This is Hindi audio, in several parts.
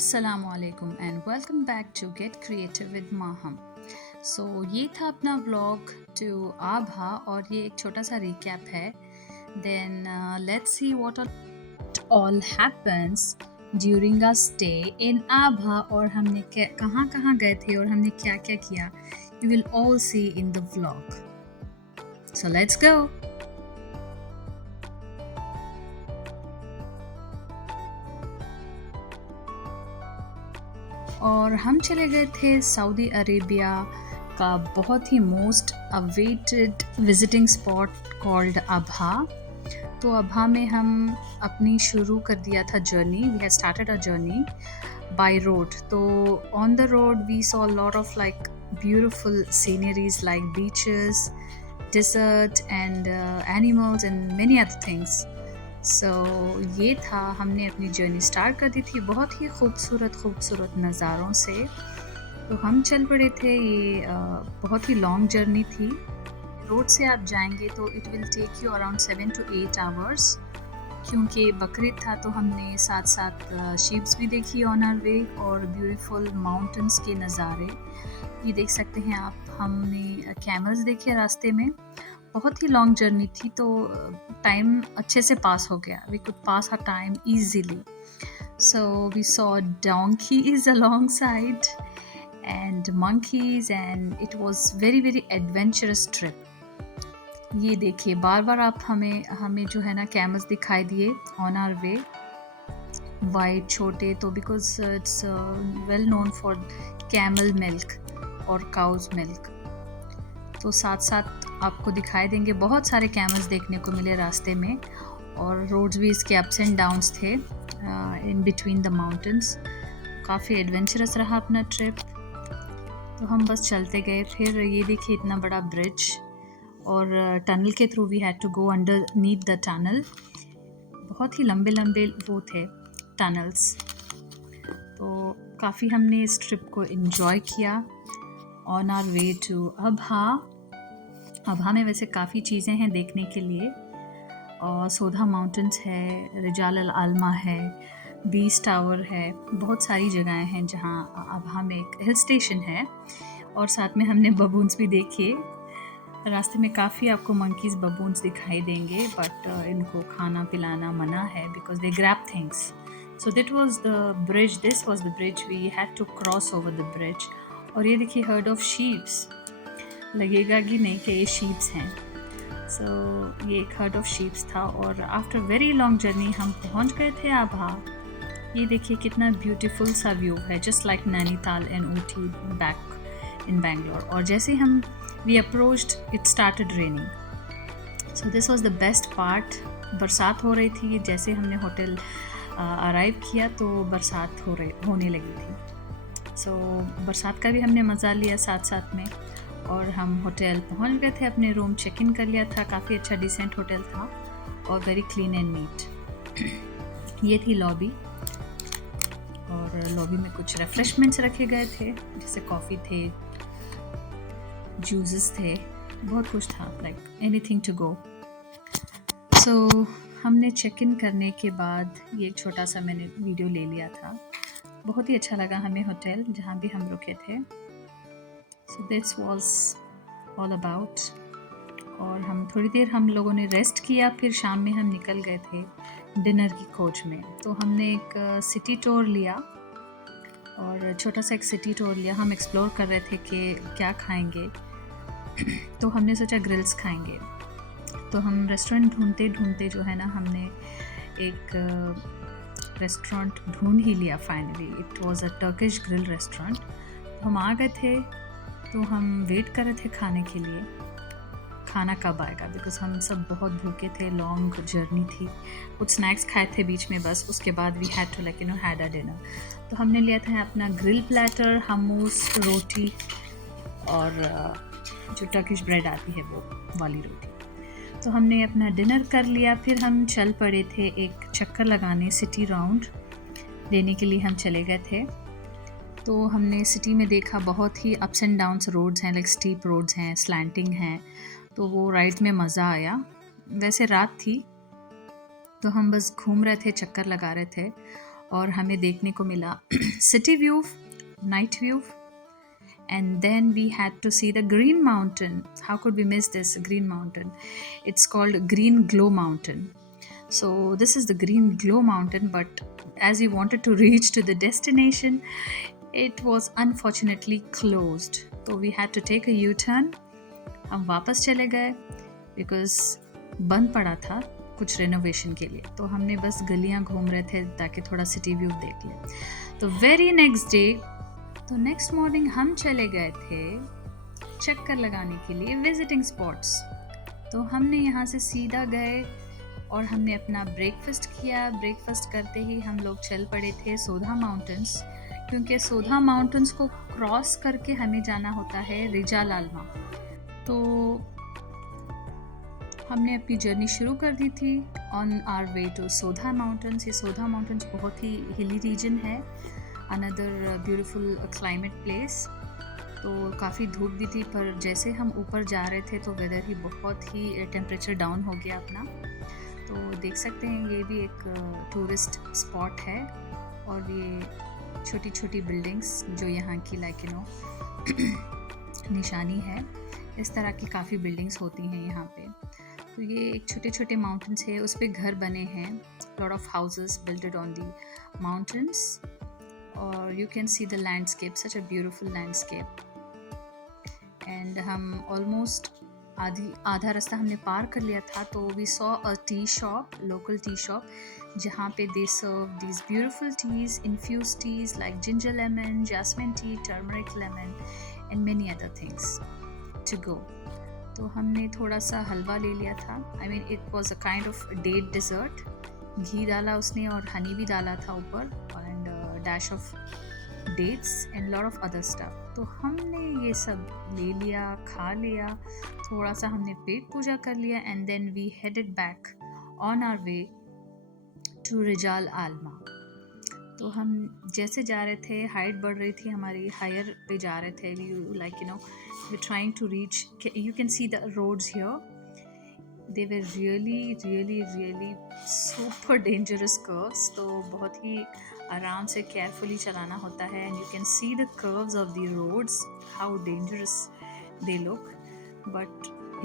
Assalamualaikum and welcome back to Get Creative with Maham. So ये था अपना व्लॉग टू आभा और ये एक छोटा सा रिकैप है. Then let's see what all happens during our stay in Abha और हमने कहाँ कहाँ गए थे और हमने क्या क्या किया. You will all see in the vlog. So let's go. और हम चले गए थे सऊदी अरेबिया का बहुत ही most awaited visiting spot called Abha. तो अबहा में हम अपनी शुरू कर दिया था journey. We have started a journey by road. तो on the road we saw lot of like beautiful sceneries like beaches, desert and animals and many other things. So ये था, हमने अपनी जर्नी स्टार्ट कर दी थी बहुत ही खूबसूरत नज़ारों से. तो हम चल पड़े थे. ये बहुत ही लॉन्ग जर्नी थी. रोड से आप जाएंगे तो it will take you around 7 to 8 hours. क्योंकि बकरीद था तो हमने साथ साथ शीप्स भी देखी ऑन आवर वे और ब्यूटीफुल माउंटेन्स के नज़ारे ये देख सकते हैं आप. हमने कैमल्स देखे रास्ते में. बहुत ही लॉन्ग जर्नी थी तो टाइम अच्छे से पास हो गया. We could pass our time easily. So we saw donkeys alongside and monkeys and it was very adventurous trip. ये देखिए बार बार आप हमें जो है ना कैमल्स दिखाई दिए ऑन आवर वे. वाइट छोटे तो because it's well known for camel milk और काउज मिल्क. तो साथ साथ आपको दिखाई देंगे. बहुत सारे कैमल्स देखने को मिले रास्ते में और रोड्स भी इसके अप्स एंड डाउन्स थे इन बिटवीन द माउंटेन्स. काफ़ी एडवेंचरस रहा अपना ट्रिप. तो हम बस चलते गए. फिर ये देखिए इतना बड़ा ब्रिज और टनल के through we had to go underneath the tunnel. बहुत ही लंबे वो थे टनल्स. तो काफ़ी हमने इस ट्रिप को इन्जॉय किया on our way to Abha. Abha में वैसे काफ़ी चीज़ें हैं देखने के लिए. और सोधा माउंटेन्स है, रिजाल अल आलमा है, बीस टावर है. बहुत सारी जगहें हैं जहाँ अबहा में एक हिल स्टेशन है. और साथ में हमने बबून्स भी देखे. रास्ते में काफ़ी आपको मंकीज़ बबून्स दिखाई देंगे बट इनको खाना पिलाना मना है because they grab things. So this was the bridge we had to cross over the bridge. और ये देखिए हर्ड ऑफ शीप्स. लगेगा कि नहीं कि ये शीप्स हैं. सो ये एक हर्ड ऑफ शीप्स था. और आफ्टर वेरी लॉन्ग जर्नी हम पहुंच गए थे अबहा. ये देखिए कितना ब्यूटीफुल सा व्यू है, just like Nainital and Ooty back in Bangalore. और जैसे हम we approached it started raining. So this was the best part. बरसात हो रही थी. जैसे हमने होटल अराइव किया तो बरसात होने लगी थी. सो बरसात का भी हमने मज़ा लिया साथ में. और हम होटल पहुंच गए थे. अपने रूम चेक इन कर लिया था. काफ़ी अच्छा डिसेंट होटल था और वेरी क्लीन एंड नीट. ये थी लॉबी. और लॉबी में कुछ रिफ्रेशमेंट्स रखे गए थे जैसे कॉफ़ी थे, जूसेस थे, बहुत कुछ था लाइक एनीथिंग टू गो. सो हमने चेक इन करने के बाद ये एक छोटा सा मैंने वीडियो ले लिया था. बहुत ही अच्छा लगा हमें होटल जहाँ भी हम रुके थे. सो दिस वॉज ऑल अबाउट. और थोड़ी देर हम लोगों ने रेस्ट किया. फिर शाम में हम निकल गए थे डिनर की खोज में. तो हमने एक सिटी टूर लिया और छोटा सा एक सिटी टूर लिया. हम एक्सप्लोर कर रहे थे कि क्या खाएंगे. तो हमने सोचा ग्रिल्स खाएंगे. तो हम रेस्टोरेंट ढूंढते जो है ना हमने एक रेस्टोरेंट ढूंढ ही लिया finally. It was a Turkish grill restaurant. हम आ गए थे. तो हम वेट कर रहे थे खाने के लिए. खाना कब आएगा बिकॉज हम सब बहुत भूखे थे. लॉन्ग जर्नी थी. कुछ स्नैक्स खाए थे बीच में बस. उसके बाद we had to like had a dinner. तो हमने लिया था अपना ग्रिल प्लेटर, हमूस, रोटी और जो टर्किश ब्रेड आती है वो वाली रोटी. तो हमने अपना डिनर कर लिया. फिर हम चल पड़े थे एक चक्कर लगाने. सिटी राउंड लेने के लिए हम चले गए थे. तो हमने सिटी में देखा बहुत ही अप्स एंड डाउन्स रोड्स हैं, लाइक स्टीप रोड्स हैं, स्लैंटिंग हैं. तो वो राइड में मज़ा आया. वैसे रात थी तो हम बस घूम रहे थे, चक्कर लगा रहे थे. और हमें देखने को मिला city view, night view, and then we had to see the Green Mountain. How could we miss this Green Mountain? It's called Green Glow Mountain. So this is the Green Glow Mountain, but as we wanted to reach to the destination, it was unfortunately closed. So we had to take a U-turn. हम वापस चले गए because बंद पड़ा था कुछ रेनोवेशन के लिए. तो हमने बस गलियां घूम रहे थे ताकि थोड़ा सिटी व्यू देख लें. तो वेरी नेक्स्ट डे, तो नेक्स्ट मॉर्निंग हम चले गए थे चक्कर लगाने के लिए विजिटिंग स्पॉट्स. तो हमने यहाँ से सीधा गए और हमने अपना ब्रेकफास्ट किया. ब्रेकफास्ट करते ही हम लोग चल पड़े थे सोधा माउंटेन्स, क्योंकि सोधा माउंटेन्स को क्रॉस करके हमें जाना होता है रिजाल आलमा. तो हमने अपनी जर्नी शुरू कर दी थी on our way to Soudah mountains. ये सोधा माउंटेन्स बहुत ही हिली रीजन है, अनदर ब्यूटीफुल क्लाइमेट प्लेस. तो काफ़ी धूप भी थी, पर जैसे हम ऊपर जा रहे थे तो वेदर ही बहुत ही टेम्परेचर डाउन हो गया अपना. तो देख सकते हैं ये भी एक टूरिस्ट स्पॉट है, और ये छोटी छोटी बिल्डिंग्स जो यहाँ की लाइक यू नो निशानी है. इस तरह की काफ़ी बिल्डिंग्स होती हैं यहाँ पे. तो ये एक छोटे छोटे माउंटेन्स है, उस पर घर बने हैं, lot of houses builted on the mountains. और you can see the landscape, such a beautiful landscape. And हम ऑलमोस्ट आधा रास्ता हमने पार कर लिया था. तो we saw a tea shop, local tea shop, जहाँ पे they serve these beautiful teas, infuse teas like ginger lemon, jasmine tea, turmeric lemon and many other things to go. तो हमने थोड़ा सा हलवा ले लिया था. आई mean it was a kind of date dessert. घी डाला उसने और हनी भी डाला था ऊपर, and dash of dates and lot of other stuff. तो हमने ये सब ले लिया, खा लिया, थोड़ा सा हमने पेट पूजा कर लिया, and then we headed back on our way to Rijal Alma. तो हम जैसे जा रहे थे, हाइट बढ़ रही थी हमारी, हायर पे जा रहे थे. We like you know we trying to reach, you can see the roads here. They were really super dangerous curves. तो बहुत ही आराम से केयरफुली चलाना होता है. And you can see the curves of the roads, how dangerous they look. But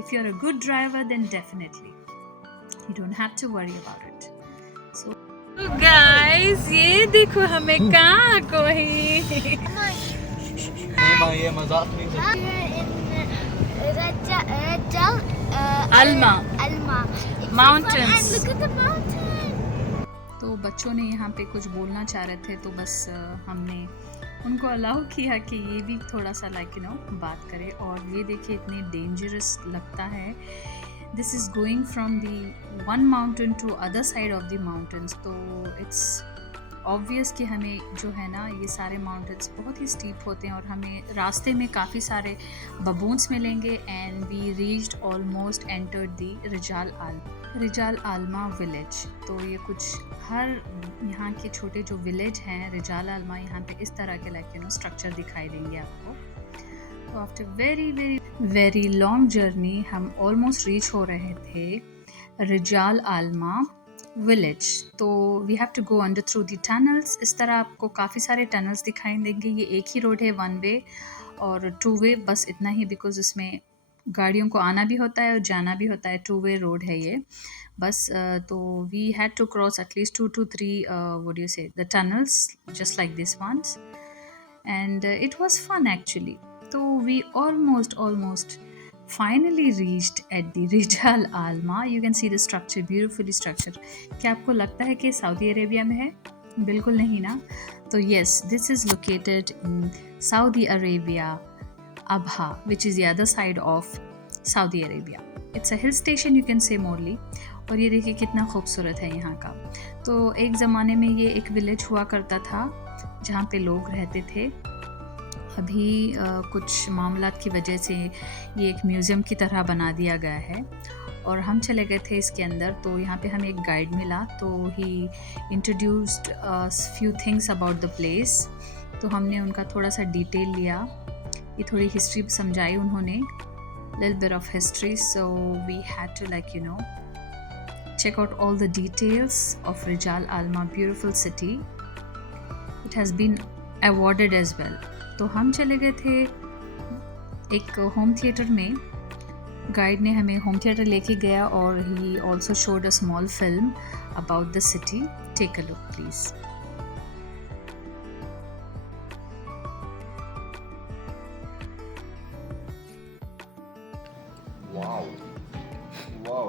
if you're a good driver, then definitely you don't have to worry about it. So guys, ये देखो हमें कहाँ कोई ये मजाक नहीं Alma Mountains. Look at the mountain. तो बच्चों ने यहाँ पे कुछ बोलना चाह रहे थे, तो बस हमने उनको अलाउ किया कि ये भी थोड़ा सा लाइक यू नो बात करे. और ये देखिए इतने डेंजरस लगता है. This is going from the one mountain to other side of the mountains. तो इट्स ऑब्वियस कि हमें जो है ना, ये सारे माउंटेन्स बहुत ही स्टीप होते हैं और हमें रास्ते में काफ़ी सारे बबून्स मिलेंगे. And we reached almost entered the Rijal Alma village. तो ये कुछ हर यहाँ के छोटे जो विलेज हैं रिजाल आलमा, यहाँ पे इस तरह के लाइक यू नो स्ट्रक्चर दिखाई देंगे आपको. तो आफ्टर वेरी लॉन्ग जर्नी हम ऑलमोस्ट रीच हो रहे थे रिजाल आलमा विलेज. तो we have to go under through the tunnels. इस तरह आपको काफ़ी सारे टनल्स दिखाई देंगे. ये एक ही रोड है, वन वे और टू वे, बस इतना ही, बिकॉज इसमें गाड़ियों को आना भी होता है और जाना भी होता है. टू वे रोड है ये बस. तो we had to cross at least 2 to 3 what you say the tunnels just like this once, and it was fun actually. तो we almost finally reached at the Rijal Alma. You can see the structure, beautifully structured. क्या आपको लगता है कि सऊदी अरेबिया में है? बिल्कुल नहीं ना. तो yes, this is located in Saudi Arabia, Abha, which is the other side of Saudi Arabia. It's a hill station, you can say morely. और ये देखिए कितना खूबसूरत है यहाँ का. तो एक ज़माने में ये एक विलेज हुआ करता था जहाँ पे लोग रहते थे. अभी कुछ मामलात की वजह से ये एक म्यूज़ियम की तरह बना दिया गया है. और हम चले गए थे इसके अंदर. तो यहाँ पे हमें एक गाइड मिला, तो he introduced few things about the place. तो हमने उनका थोड़ा सा डिटेल लिया, ये थोड़ी हिस्ट्री समझाई उन्होंने, little bit of history. So we had to like you know check out all the details of Rijal Alma, beautiful city. It has been awarded as well. तो हम चले गए थे एक होम थिएटर में। गाइड ने हमें होम थिएटर लेके गया और he also showed a small film about the city. Take a look please. Wow. Wow.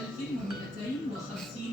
1250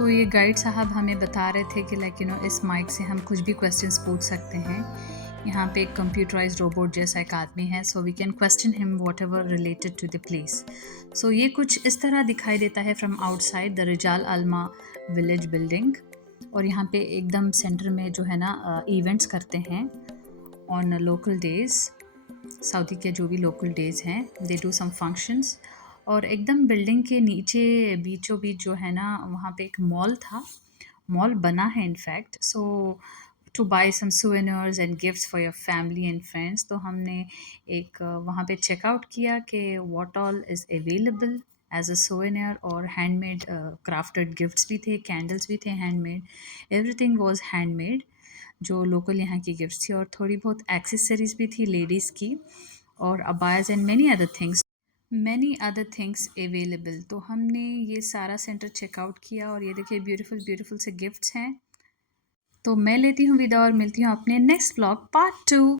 तो ये गाइड साहब हमें बता रहे थे कि लाइक इस माइक से हम कुछ भी क्वेश्चंस पूछ सकते हैं। यहाँ पे एक कंप्यूटराइज्ड रोबोट जैसा एक आदमी है, so we can question him whatever related to the place. So ये कुछ इस तरह दिखाई देता है from outside the Rijal Alma village building. और यहाँ पे एकदम सेंटर में जो है ना इवेंट्स करते हैं ऑन लोकल डेज। सऊदी के जो भी लोकल डेज़ हैं दे डू सम फंक्शंस। और एकदम बिल्डिंग के नीचे बीचों बीच जो है ना वहाँ पे एक मॉल था, मॉल बना है in fact. So to buy some souvenirs and gifts for your family and friends. तो हमने एक वहाँ पे चेकआउट किया कि what all is available as a souvenir. और हैंडमेड क्राफ्टेड गिफ्ट्स भी थे, कैंडल्स भी थे हैंडमेड, एवरीथिंग वाज हैंडमेड जो लोकल यहाँ की गिफ्ट्स थी। और थोड़ी बहुत एक्सेसरीज भी थी लेडीज़ की, और abayas and many other things available. तो हमने ये सारा सेंटर चेकआउट किया और ये देखिए ब्यूटीफुल ब्यूटीफुल से गिफ्ट्स हैं। तो मैं लेती हूँ विदा और मिलती हूँ अपने नेक्स्ट व्लॉग पार्ट 2।